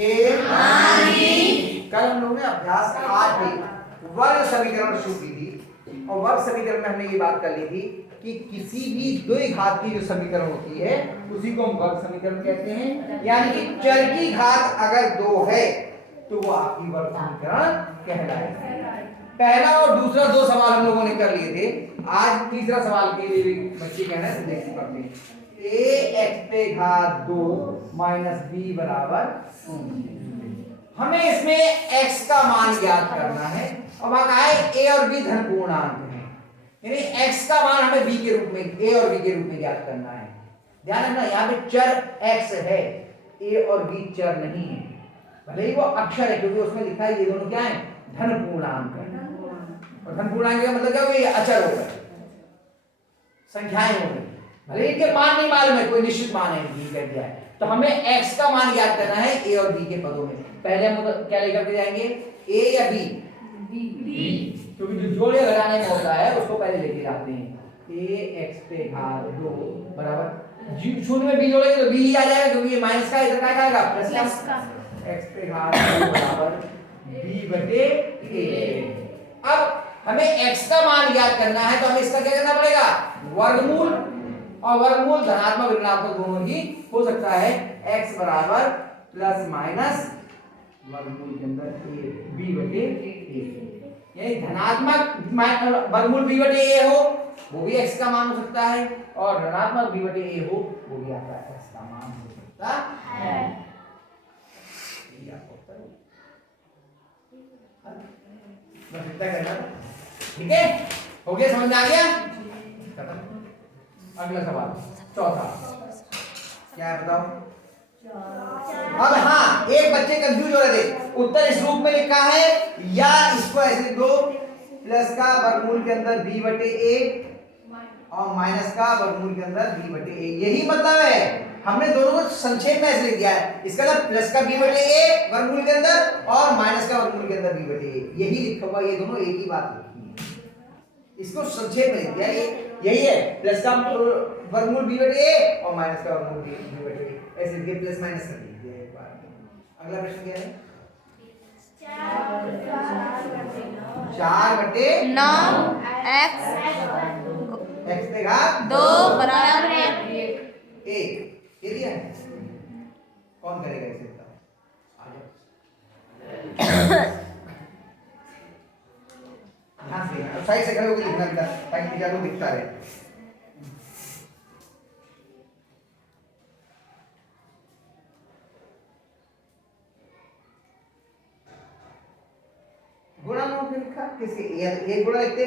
कल हम लोगों ने अभ्यास 8 में वर्ग समीकरण शुरू की थी और वर्ग समीकरण में हमने ये बात कर ली थी कि किसी भी द्विघात की जो समीकरण होती है उसी को हम वर्ग समीकरण कहते हैं। यानी कि चर की घात अगर 2 है तो वो आपकी वर्ग समीकरण कहलाएगी। पहला और दूसरा 2 सवाल हम लोगों ने कर लिए थे। आज तीसरा सवाल के लिए बच्चे कहना है देखते हैं। ax पे घात 2 माइनस b बराबर 0। हमें इसमें x का मान ज्ञात करना है। अब कहा है a और b धन पूर्णांक है, यानी x का मान हमें b के रूप में a और b के रूप में ज्ञात करना है। ध्यान रखना यहाँ पे चर x है, a और b चर नहीं है, भले ही वो अक्षर है क्योंकि उसमें लिखा है ये दोनों क्या है धन पूर्णांक है। और धन पूर्णांक का मतलब क्या हो गया, अचर होगा, संख्याएं हो गई, भले इनके मान नहीं मालूम है, कोई निश्चित मान है b कह दिया है। तो हमें x का मान ज्ञात करना है a और b के पदों में। पहले हम क्या लेकर के जाएंगे, a या b? b, क्योंकि जो जोड़े घटाने में होता है उसको पहले लेके जाते हैं। ax पे घात 2 बराबर शून्य में b जोड़ेंगे तो b ही आ जाएगा क्योंकि ये माइनस का इधर क्या आएगा प्लस का। x पे घात 2 बराबर b बटे a। अब हमें x का मान ज्ञात करना है तो हमें इसका क्या करना पड़ेगा, वर्गमूल। और वर्गमूल धनात्मक ऋणात्मक दोनों ही हो सकता है। x बराबर प्लस माइनस वर्गमूल के अंदर b बटे a, यानी धनात्मक वर्गमूल b बटे a हो वो भी x का मान हो सकता है और ऋणात्मक b बटे a हो वो भी आपका x का मान हो सकता है। बस इतना करना, ठीक है, हो गया, समझ में आ गया। अगला सवाल चौथा क्या है बताओ। अब हाँ, एक बच्चे कंफ्यूज हो रहे थे, उत्तर इस रूप में लिखा है या इसको ऐसे लिख दो, प्लस का वर्गमूल के अंदर b बटे a और माइनस का वर्गमूल के अंदर b बटे a, यही मतलब है। हमने दोनों को संक्षेप में ऐसे लिख दिया है, इसका मतलब प्लस का b बटे a वर्गमूल के अंदर और माइनस का वर्गमूल के अंदर b बटे a, यही लिखा हुआ, ये दोनों एक ही बात लिखी है। इसको संक्षेप में लिख दिया, ये यही है, प्लस का वर्गमूल b बटे a और माइनस का वर्गमूल b बटे a, ऐसे लिख के प्लस माइनस कर दिया एक बार। अगला प्रश्न क्या है, 4 बटे 9 x पे घात 2 बराबर 1 ये दिया है। कौन करेगा इसे बताओ, आ जाओ ध्यान से, अब साइड से खड़े होकर लिखना बेटा ताकि टीचर को दिखता रहे। गुणा नोट में लिखा किसके, एक गुणा लिखते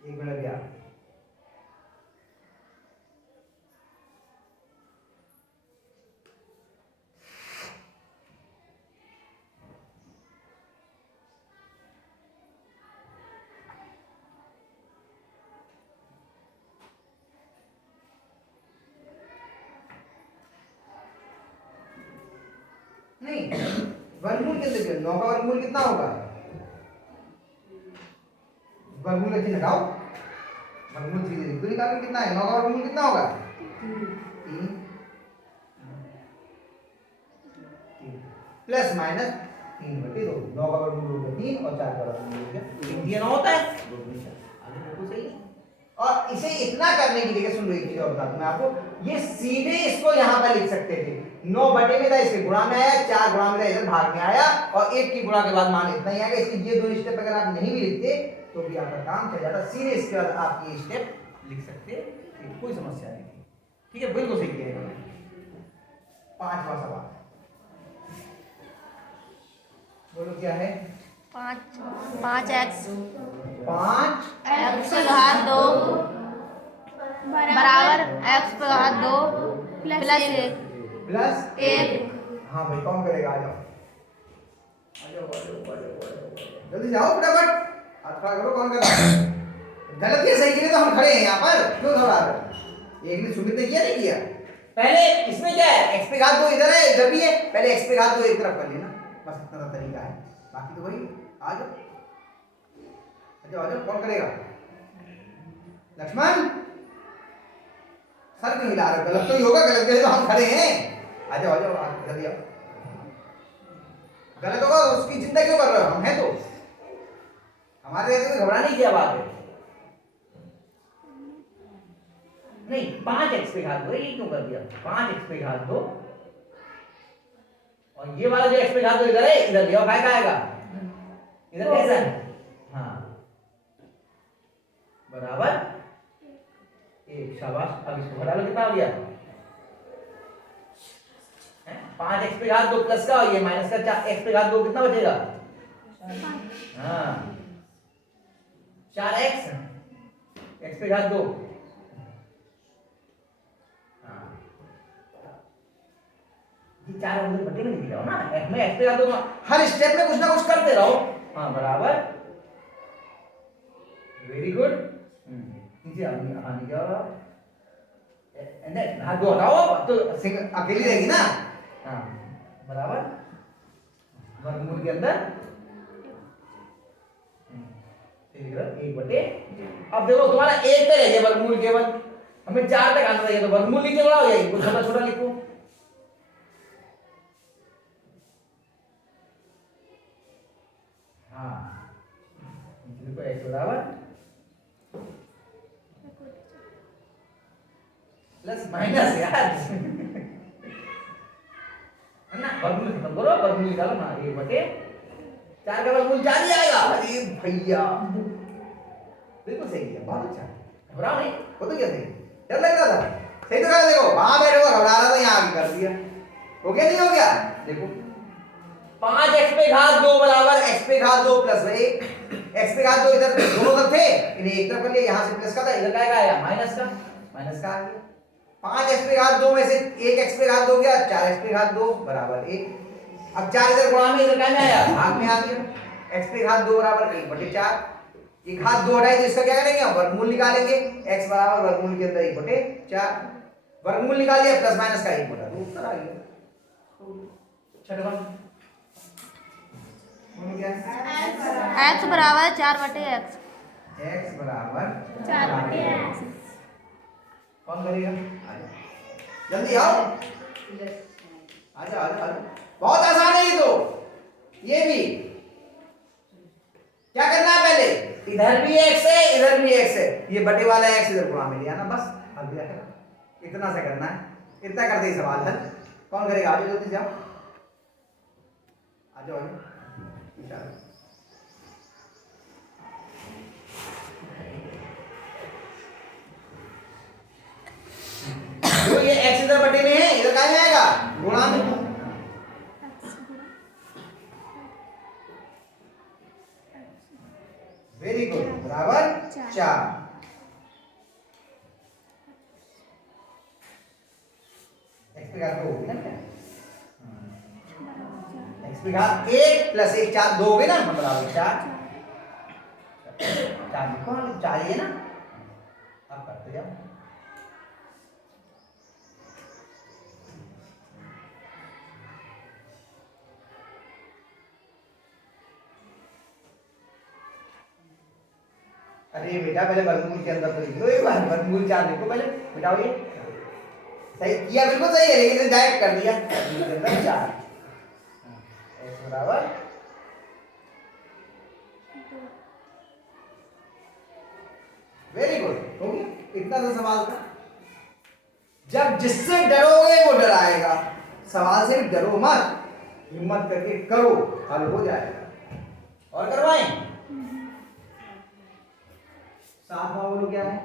एक गुणा गया, नहीं वर्गमूल के अंदर 9 का वर्गमूल कितना होगा, वर्गमूल अच्छी लगाओ, वर्गमूल सीधे लिख दो, निकालो कितना है, 9 का वर्गमूल कितना होगा 3 प्लस माइनस 3 बटे 2, 9 का वर्गमूल होगा 3 और 4 का वर्गमूल होगा 3, ये 9 होता है, बिल्कुल सही है। और इसे इतना करने की जगह सुन लो, एक चीज और बता दूं मैं आपको, ये सीधे इसको यहाँ पर लिख सकते थे, 9 बटे में था इसके गुणा में आया, 4 गुणा में था इधर भाग में आया और 1 की गुणा के बाद मान इतना ही आएगा। इसलिए ये दो स्टेप अगर आप नहीं भी लिखते तो भी आपका काम चल जाता, सीधे इसके बाद आप ये स्टेप लिख सकते, कोई समस्या नहीं, ठीक है, बिल्कुल सही है। 5वां सवाल बोलो क्या है, 5x घात 2 बराबर x घात 2 प्लस 1। हाँ भाई कौन करेगा, आ जाओ जल्दी जाओ फटाफट, हाथ खड़ा करो, कौन कर रहा है गलत या सही के लिए तो हम खड़े हैं यहाँ पर, क्यों घबरा रहे हो? एक ने सुमित ने किया नहीं किया? पहले इसमें क्या है, x पे घात 2 इधर है इधर भी है, पहले x पे घात 2 एक तरफ कर लेना, बस इतना सा तरीका है, बाकी तो वही। आ जाओ आ जाओ, कौन करेगा? लक्ष्मण सर क्यों हिला रहे हो? गलत तो ही होगा, गलत के लिए तो हम खड़े हैं। आ जाओ जल्दी आओ। गलत होगा उसकी चिंता क्यों कर रहे हो? हम हैं तो, हमारे लिए तो घबराने की क्या बात है? नहीं 5x पे घात 2, ये क्यों कर दिया? 5x पे घात 2 और ये वाला जो x पे घात 2 इधर है, इधर लिया काय का आएगा, इधर कैसा है? हाँ बराबर 1, शाबाश। अब इसको घटा लो, कितना हो गया? 5x पे घात 2 प्लस का और ये माइनस का, x पे घात 2 कितना बचेगा? हाँ 4x, x पे घात 2। ये 4 अंदर बटे में लिख रहा हूं ना, मैं x पे घात 2 हर स्टेप में कुछ ना कुछ करते रहो। हाँ बराबर, वेरी गुड। नीचे आने क्या हो रहा है? हाँ 2 हटाओ तो अकेली रहेगी ना। हाँ बराबर, वर्गमूल के अंदर 1/। अब देखो तुम्हारा 1 तक है वर्गमूल, केवल हमें 4 तक आना चाहिए, तो वर्गमूल नीचे बड़ा हो जाएगी, कुछ छोटा छोटा लिखो। हाँ देखो x बराबर प्लस माइनस यार है ना, वर्गमूल खत्म करो, वर्गमूल निकालो ना, 1/4 का वर्गमूल 4 ही आएगा। अरे भैया बिल्कुल सही है, बहुत अच्छा, घबराओ नहीं, वो तो क्या सही, डर लग रहा था, सही तो कहा, देखो वहां बैठे हुआ घबरा रहा था, यहाँ आके कर दिया, हो गया नहीं हो गया? देखो 5x पे घात 2 बराबर x पे घात 2 प्लस 1, x पे घात 2 इधर दोनों तरफ थे, इन्हें एक तरफ कर लिया, यहाँ से प्लस का था, इधर का आया माइनस का, माइनस का आ गया। 5x पे घात 2 में से 1x पे घात 2 गया, 4x पे घात 2 बराबर 1। अब 4 इधर गुणा में, इधर का में आया, भाग में आ गया, x पे घात 2 बराबर 1/4। ये घात 2 हटाए तो इसका क्या करेंगे, वर्गमूल निकालेंगे, x बराबर वर्गमूल के अंदर 1/4, वर्गमूल निकाल लिया, प्लस माइनस का 1/2 उत्तर आ गया। छठवां x बराबर 4/x, x बराबर 4/x। कौन करेगा? जल्दी आओ, आजा आजा आजा, बहुत आसान है ये तो, ये भी क्या करना है, पहले इधर भी x है इधर भी x है, ये बटे वाला x इधर गुणा में लिया ना, बस अब दिया है, इतना सा करना है, इतना करते ही सवाल हल। कौन करेगा? आगे जल्दी जाओ, आ जाओ तो ये x इधर बटे में है, इधर कहाँ जाएगा, गुणा में, वेरी गुड, बराबर 4। x पे घात 2 होगी ना, x पे घात 1 प्लस 1 4 2 होगी ना, बराबर 4 लिखो, 4 ही है ना, आप करते जाओ। अरे बेटा पहले वर्गमूल के अंदर तो लिख लो, एक बार वर्गमूल 4 लिखो पहले, मिटाओ ये, सही किया, बिल्कुल सही है, लेकिन डायरेक्ट कर दिया, वर्गमूल के अंदर 4, x बराबर वेरी गुड, हो गया, इतना सा सवाल था। जब जिससे डरोगे वो डराएगा, सवाल से भी डरो मत, हिम्मत करके करो, हल हो जाएगा। और करवाएं? सातवां बोलो क्या है?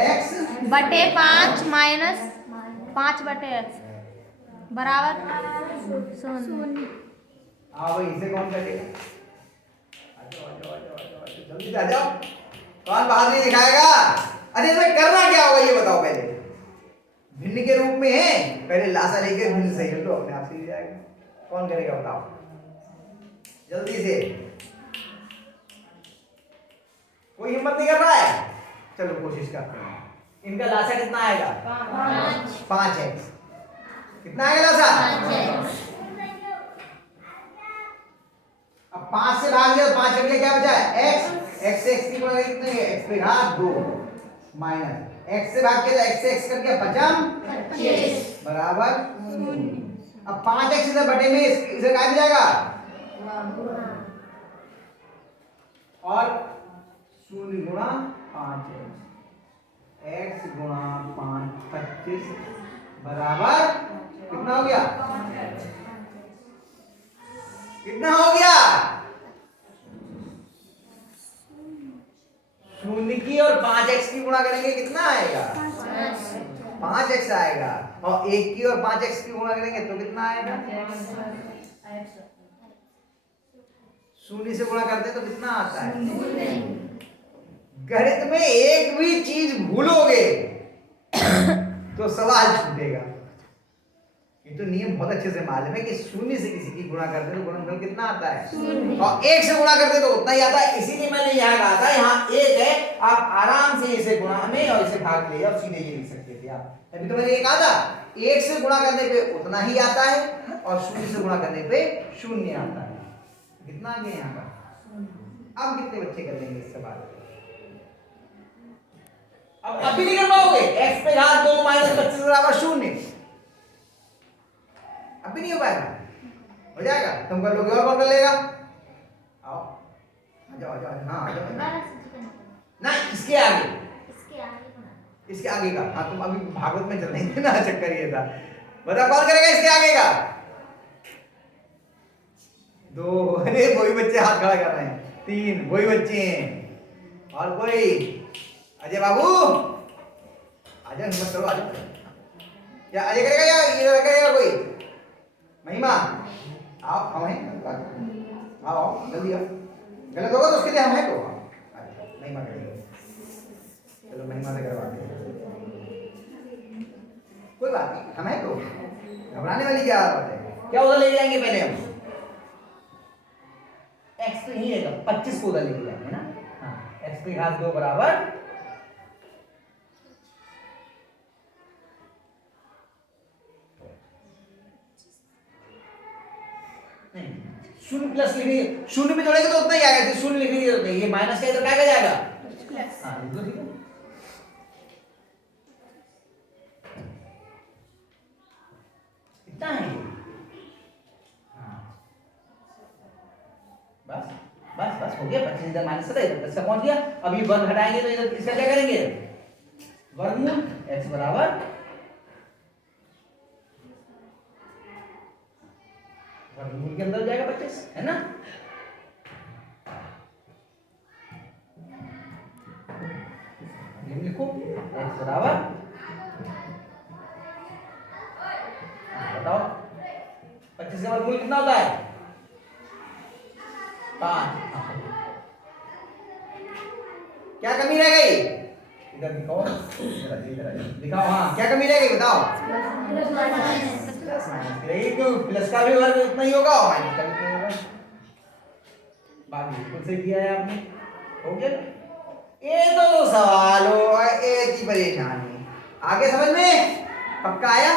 x बटे 5 माइनस 5/x बराबर 0। हाँ भाई, इसे कौन करेगा? जल्दी से आ जाओ, कौन बहादुरी दिखाएगा? अरे इसमें करना क्या होगा ये बताओ पहले। भिन्न के रूप में है, पहले लासा लेके भिन्न सही लो, अपने आप सीख जाएगा। कौन करेगा बताओ जल्दी से। कोई हिम्मत नहीं कर रहा है? चलो कोशिश करते हैं। इनका लासा कितना आएगा? 5x। कितना आएगा लासा? 5x। अब 5 से भाग दिया तो 5 करके क्या बचा है? x। x से x की गुणा करेंगे कितने? x पे घात 2 माइनस x से भाग किया तो x से x करके बचा 25 बराबर 0। अब 5x इधर बटे में इधर क्या भी जाएगा और 0 गुणा 5x x गुणा 5 25 बराबर कितना हो गया? कितना हो गया? 0 की और 5x की गुणा करेंगे कितना आएगा? 5x आएगा। और 1 की और 5x की गुणा करेंगे तो कितना आएगा? 0 से गुणा करते हैं तो कितना आता है? गणित में एक भी चीज भूलोगे तो सवाल छूटेगा। ये तो नियम बहुत अच्छे से मालूम है कि 0 से किसी की गुणा करते तो गुणनफल कितना आता है? और 1 से गुणा करते तो उतना ही आता है। इसीलिए मैंने यहाँ कहा था यहाँ 1 है, आप आराम से इसे गुणा में और इसे भाग ले और सीधे ये लिख सकते थे आप। अभी तो मैंने ये कहा था 1 से गुणा करने पे उतना ही आता है और 0 से गुणा करने पे 0 आता है। कितना आ गया यहाँ पर? अब कितने बच्चे कर लेंगे इस सवाल? अब अभी नहीं कर पाओगे। x पे घात 2 माइनस 25 बराबर 0। अभी नहीं हो पाएगा। हो जाएगा? तुम कर लोगे और कौन कर लेगा? आओ आ जाओ आ जाओ। हाँ आ जाओ ना, इसके आगे इसके आगे का। हाँ तुम अभी भागवत में चल रहे थे ना, चक्कर ये था। बता कौन करेगा इसके आगे का? 2। अरे वही बच्चे हाथ खड़ा कर रहे हैं। 3 वही बच्चे हैं। और कोई? अजय बाबू आ जाओ, हिम्मत करो आ जाओ। क्या अजय करेगा या ये करेगा कोई? महिमा आओ, हम हैं। आओ जल्दी आओ। गलत होगा तो उसके लिए हम हैं तो महिमा करेंगे। चलो महिमा से करवाते हैं। कोई बात नहीं, हम हैं तो, घबराने वाली क्या बात है? क्या उधर ले जाएंगे पहले हम? x तो यही रहेगा, 25 को उधर लेके जाएंगे ना। हाँ x की घात 2 बराबर नहीं, 0 प्लस लिखिए। 0 में जोड़ेंगे तो उतना ही आएगा। 0 लिखने की जरूरत नहीं। ये माइनस का इधर क्या जाएगा? हाँ लिख दो। ठीक है, इतना है। हाँ बस बस बस हो गया। 25 इधर माइनस था, इधर प्लस का पहुंच गया। अब ये वर्ग हटाएंगे तो इधर इसका क्या करेंगे? वर्गमूल x बराबर वर्गमूल के अंदर जाएगा 25, है ना। लिखो x बराबर, बताओ 25 का वर्गमूल कितना होता है? 5। क्या कमी रह गई? इधर दिखाओ, इधर दिखाओ। हाँ क्या कमी रह गई बताओ? प्लस का भी वर्ग उतना ही होगा और माइनस का भी उतना ही होगा। बात बिल्कुल सही किया है आपने। हो गया? ये तो सवाल हो, एक ही परेशानी। आगे समझ में पक्का आया?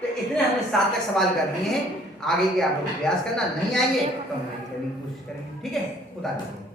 तो इतने हमने 7 तक सवाल करनी है। आगे के आप लोग प्रयास करना, नहीं आएंगे तो हम कोशिश करेंगे। ठीक है, खुदा हाफिज़।